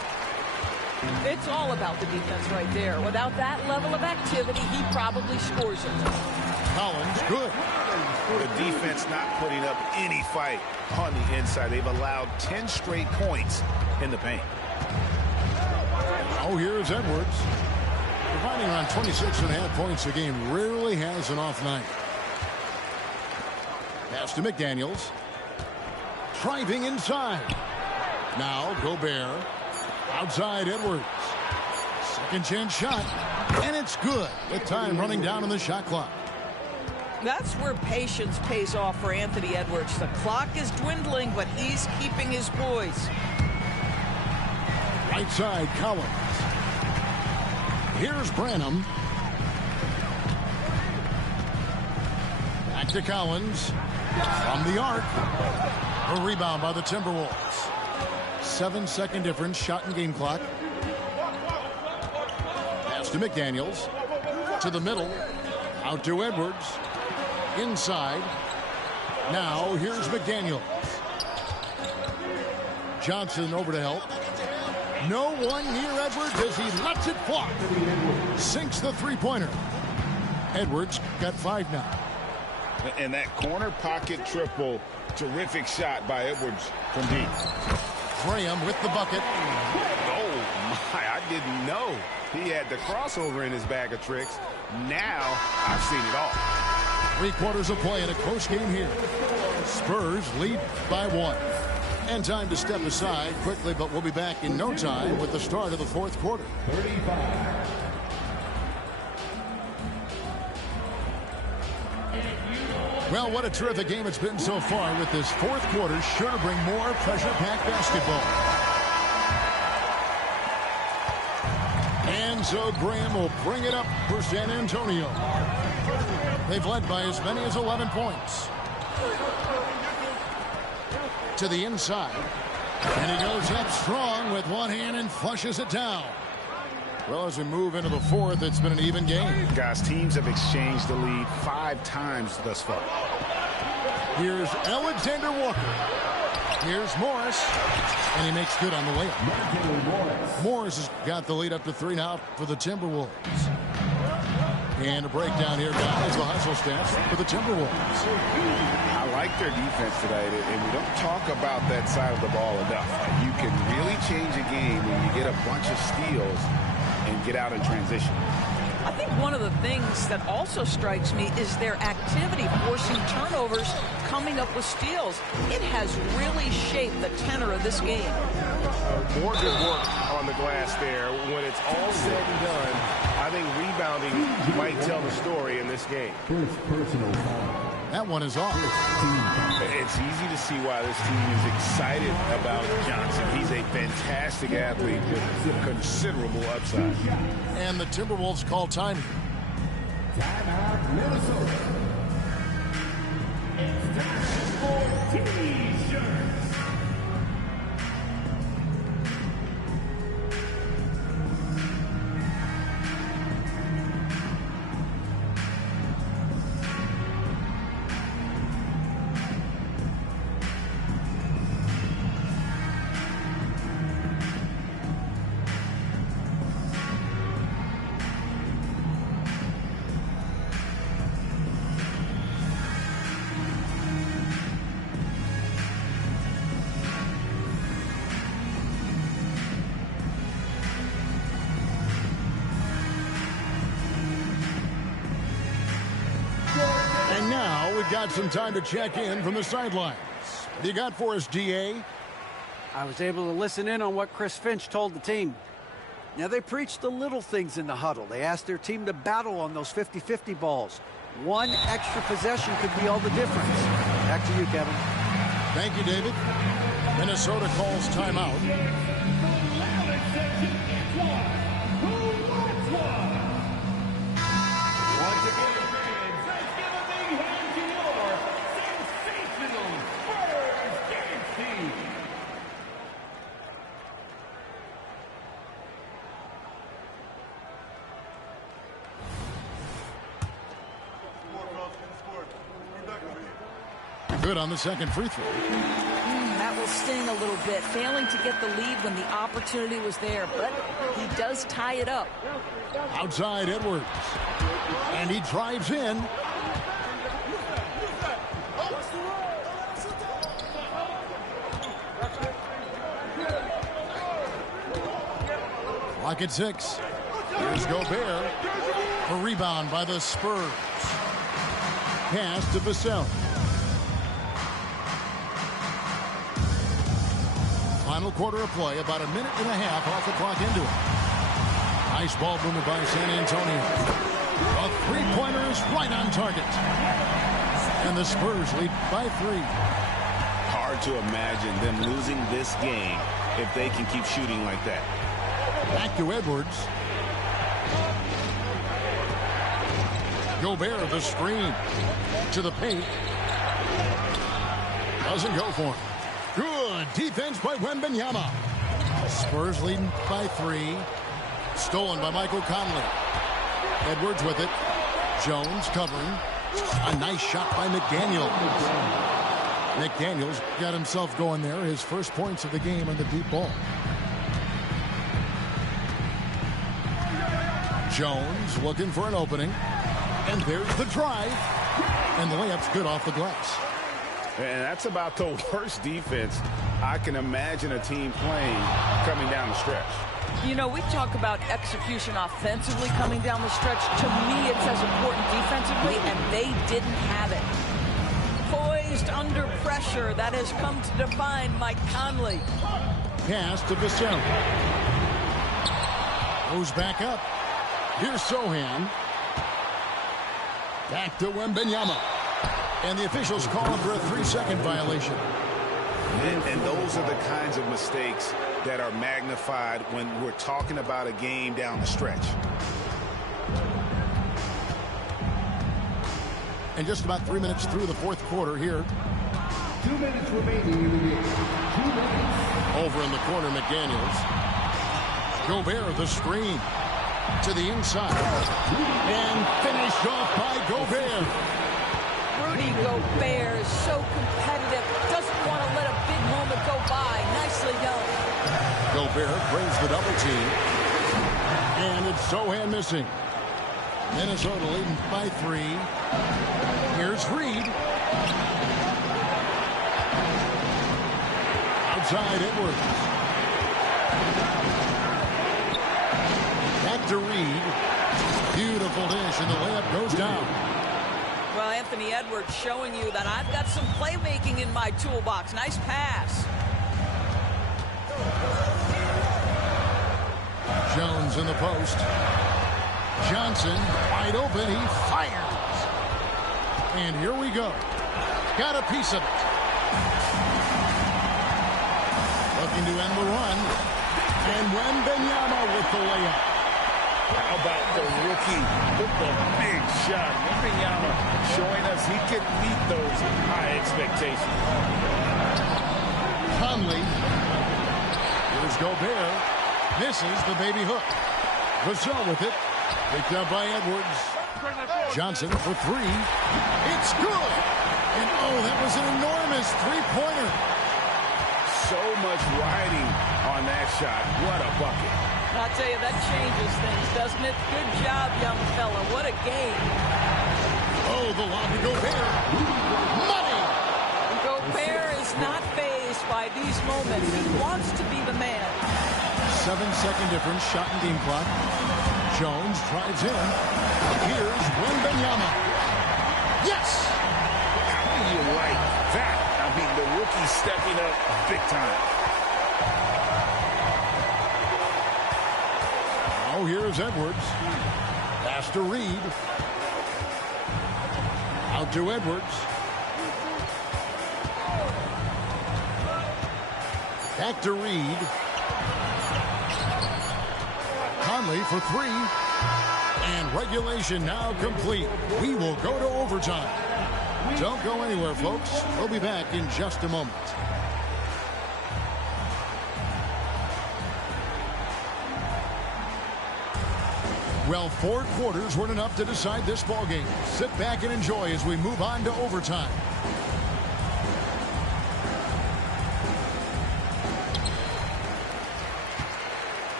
It's all about the defense right there. Without that level of activity, he probably scores it. Collins, good. The defense not putting up any fight on the inside. They've allowed 10 straight points in the paint. Oh, here's Edwards. Providing around 26.5 points a game. Rarely has an off night. Pass to McDaniels. Driving inside. Now Gobert. Outside Edwards. Second chance shot. And it's good. With time running down on the shot clock. That's where patience pays off for Anthony Edwards. The clock is dwindling, but he's keeping his poise. Right side, Collins. Here's Branham. Back to Collins. From the arc. A rebound by the Timberwolves. 7-second difference, shot and game clock. Pass to McDaniels. To the middle. Out to Edwards. Inside. Now here's McDaniels. Johnson over to help. No one near Edwards as he lets it fly. Sinks the three-pointer. Edwards got 5 now. And that corner pocket triple. Terrific shot by Edwards from deep. Graham with the bucket. Oh, my. I didn't know he had the crossover in his bag of tricks. Now I've seen it all. 3 quarters of play in a close game here. Spurs lead by 1. And time to step aside quickly, but we'll be back in no time with the start of the 4th quarter. 35. Well, what a terrific game it's been so far, with this 4th quarter sure to bring more pressure-packed basketball. And so Graham will bring it up for San Antonio. They've led by as many as 11 points. To the inside. And he goes up strong with one hand and flushes it down. Well, as we move into the 4th, it's been an even game. Guys, teams have exchanged the lead 5 times thus far. Here's Alexander Walker. Here's Morris. And he makes good on the layup. Morris has got the lead up to 3 now for the Timberwolves. And a breakdown here, guys. The hustle stats for the Timberwolves. I like their defense today, and we don't talk about that side of the ball enough. You can really change a game when you get a bunch of steals and get out in transition. I think one of the things that also strikes me is their activity, forcing turnovers, coming up with steals. It has really shaped the tenor of this game. More good work on the glass there. When it's all said and done, I think rebounding might tell the story in this game. First personal foul. That one is off. It's easy to see why this team is excited about Johnson. He's a fantastic athlete with considerable upside. And the Timberwolves call time. Timeout, Minnesota. It's time for T-shirts. And now we've got some time to check in from the sidelines. What do you got for us, DA? I was able to listen in on what Chris Finch told the team. Now, they preached the little things in the huddle. They asked their team to battle on those 50-50 balls. One extra possession could be all the difference. Back to you, Kevin. Thank you, David. Minnesota calls timeout. Good on the second free throw. That will sting a little bit, failing to get the lead when the opportunity was there, but he does tie it up. Outside Edwards. And he drives in. Clock at 6. Here's Gobert. A rebound by the Spurs. Pass to Vassell. Final quarter of play, about a minute and a half off the clock into it. Nice ball movement by San Antonio. A three-pointer is right on target. And the Spurs lead by 3. Hard to imagine them losing this game if they can keep shooting like that. Back to Edwards. Gobert, the screen. To the paint. Doesn't go for him. Good defense by Wembanyama. Spurs leading by 3. Stolen by Michael Conley. Edwards with it. Jones covering. A nice shot by McDaniels. McDaniels got himself going there. His first points of the game on the deep ball. Jones looking for an opening. And there's the drive. And the layup's good off the glass. And that's about the worst defense I can imagine a team playing coming down the stretch. You know, we talk about execution offensively coming down the stretch. To me, it's as important defensively, and they didn't have it. Poised under pressure, that has come to define Mike Conley. Pass to Vassell. Goes back up. Here's Sohan. Back to Wembanyama. And the officials call him for a 3-second violation. And those are the kinds of mistakes that are magnified when we're talking about a game down the stretch. And just about 3 minutes through the fourth quarter here. 2 minutes remaining in the game. 2 minutes. Over in the corner, McDaniels. Gobert, the screen. To the inside. And finished off by Gobert. Rudy Gobert is so competitive. Doesn't want to let a big moment go by. Nicely done. Gobert brings the double team. And it's Sohan missing. Minnesota leading by 3. Here's Reed. Outside Edwards. Back to Reed. Beautiful dish, and the layup goes down. Well, Anthony Edwards showing you that I've got some playmaking in my toolbox. Nice pass. Jones in the post. Johnson wide open. He fires. And here we go. Got a piece of it. Looking to end the run. And Wembanyama with the layup. How about the rookie with the big shot? Wembanyama showing us he can meet those high expectations. Conley. Here's Gobert. Misses the baby hook. Vassell with it. Picked up by Edwards. Johnson for three. It's good. And oh, that was an enormous three-pointer. So much riding on that shot. What a bucket. I'll tell you, that changes things, doesn't it? Good job, young fella. What a game. Oh, the lob to Gobert. Money. Gobert is not fazed by these moments. He wants to be the man. 7-second difference, shot and game clock. Jones drives in. Here's Wembanyama. Yes! How do you like that? I mean, the rookie stepping up big time. Oh, here's Edwards. Pass to Reed. Out to Edwards. Back to Reed. Conley for three. And regulation now complete. We will go to overtime. Don't go anywhere, folks. We'll be back in just a moment. Well, 4 quarters weren't enough to decide this ballgame. Sit back and enjoy as we move on to overtime.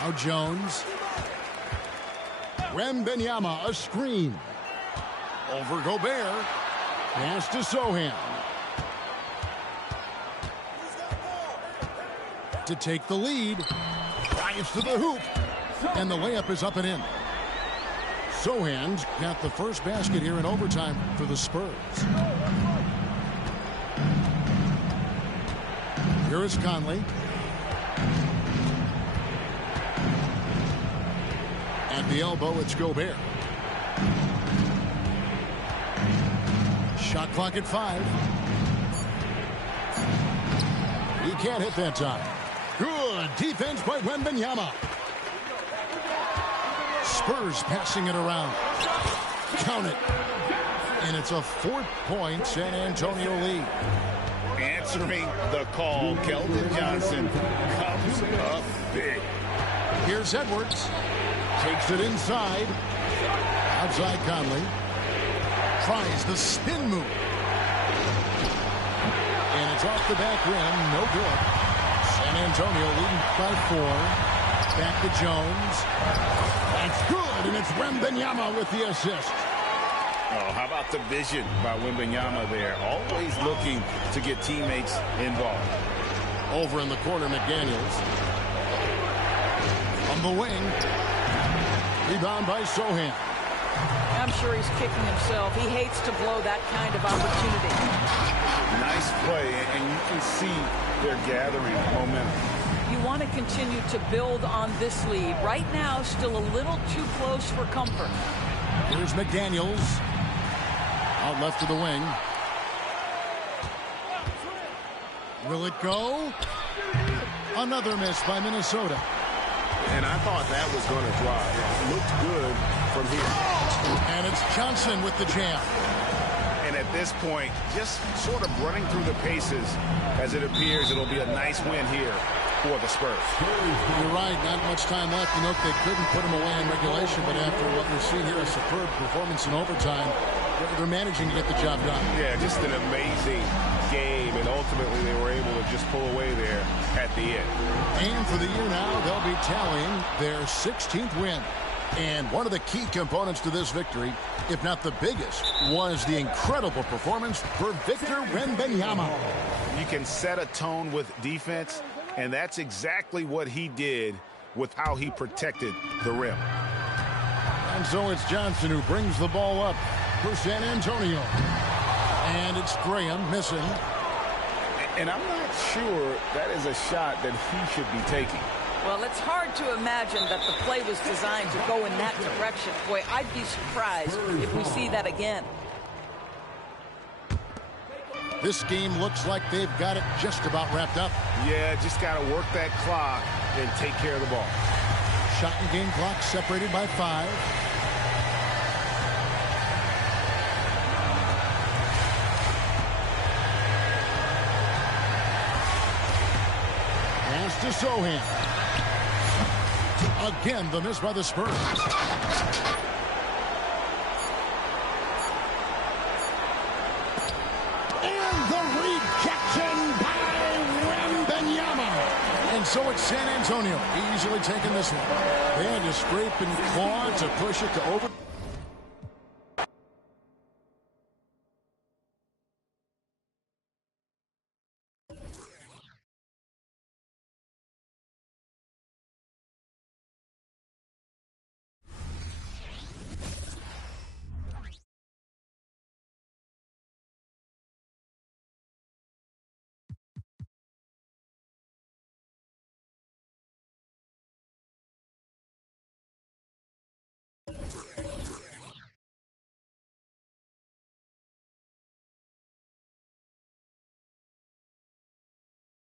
Now Jones. Wembanyama, a screen. Over Gobert. Pass to Sohan. To take the lead. Drives to the hoop. And the layup is up and in. Sohan's got the first basket here in overtime for the Spurs. Here is Conley. At the elbow, it's Gobert. Shot clock at 5. He can't hit that time. Good defense by Wembanyama. Spurs passing it around. Count it. And it's a 4-point San Antonio lead. Answering the call, Keldon Johnson comes up big. Here's Edwards. Takes it inside. Outside Conley. Tries the spin move. And it's off the back rim. No good. San Antonio leading by 4. Back to Jones. That's good, and it's Wembanyama with the assist. Oh, how about the vision by Wembanyama there? Always looking to get teammates involved. Over in the corner, McDaniels. On the wing. Rebound by Sohan. I'm sure he's kicking himself. He hates to blow that kind of opportunity. Nice play, and you can see they're gathering momentum. You want to continue to build on this lead. Right now, still a little too close for comfort. Here's McDaniels. Out left to the wing. Will it go? Another miss by Minnesota. And I thought that was going to drive. It looked good from here. And it's Johnson with the jam. And at this point, just sort of running through the paces as it appears it'll be a nice win here for the Spurs. You're right, not much time left. You know, they couldn't put them away in regulation, but after what we're seeing here, a superb performance in overtime, they're managing to get the job done. Yeah, just an amazing game, and ultimately they were able to just pull away there at the end. And for the year now, they'll be tallying their 16th win. And one of the key components to this victory, if not the biggest, was the incredible performance for Victor Wembanyama. You can set a tone with defense, and that's exactly what he did with how he protected the rim. And so it's Johnson who brings the ball up for San Antonio. And it's Graham missing. And I'm not sure that is a shot that he should be taking. Well, it's hard to imagine that the play was designed to go in that direction. Boy, I'd be surprised if we see that again. This game looks like they've got it just about wrapped up. Yeah, just got to work that clock and take care of the ball. Shot and game clock separated by 5. Pass to Sohan. Again, the miss by the Spurs. And so it's San Antonio easily taking this one. They had to scrape and claw to push it to over.